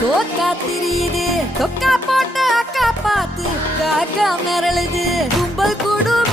coca திரியுது, தொக்கா போட்ட அக்கா பார்த்து காக்கா மிரளுது, கும்பல் கூடும்